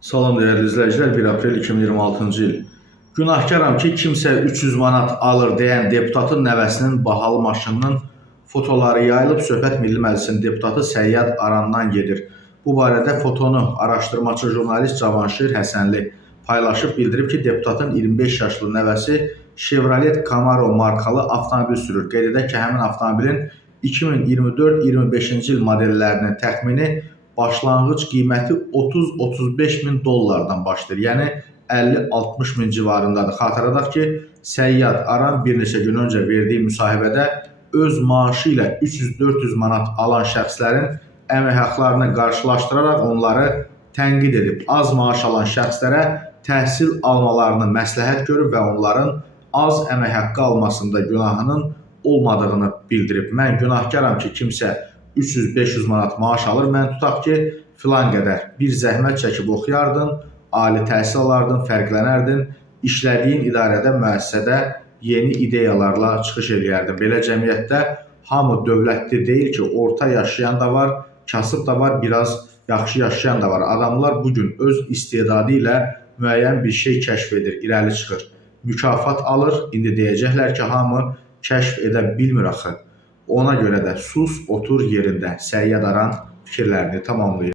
Salam değerli izləyicilər, 1 aprel 2026-cı il. Günahkaram ki, kimsə 300 manat alır deyən deputatın nəvəsinin bahalı maşınının fotoları yayılıb. Söhbət Milli Məclisin deputatı Səyyad Arandan gedir. Bu barədə fotonu araşdırmacı jurnalist Cavanşir Həsənli paylaşıb, bildirib ki, deputatın 25 yaşlı nəvəsi Chevrolet Camaro markalı avtomobil sürür. Qeyd edək ki, həmin avtomobilin 2024-25-ci il modellərinin təxmini başlanğıc qiyməti 30-35 min dollardan başlayır. Yəni 50-60 min civarındadır. Xatırladaq ki, Səyyad Aran bir neçə gün öncə verdiyi müsahibədə öz maaşı ilə 300-400 manat alan şəxslərin əmək haqlarını qarşılaşdıraraq onları tənqid edib. Az maaş alan şəxslərə təhsil almalarını məsləhət görüb və onların az əmək haqqı almasında günahının olmadığını bildirib. Mən günahkaram ki, kimsə 300-500 manat maaş alır. Mən tutaq ki, filan qədər bir zəhmət çəkib oxuyardın, ali təhsil alardın, fərqlənərdin, işlədiyin idarədə, müəssisədə yeni ideyalarla çıxış edərdin. Belə cəmiyyətdə hamı dövlətli deyil ki, orta yaşayan da var, kasıb da var, biraz yaxşı yaşayan da var. Adamlar bugün öz istedadı ilə müəyyən bir şey kəşf edir, irəli çıxır, mükafat alır. İndi deyəcəklər ki, hamı kəşf edə bilmir axı. Ona görə də sus, otur yerində. Səyyad Aran fikirlərini tamamlayır.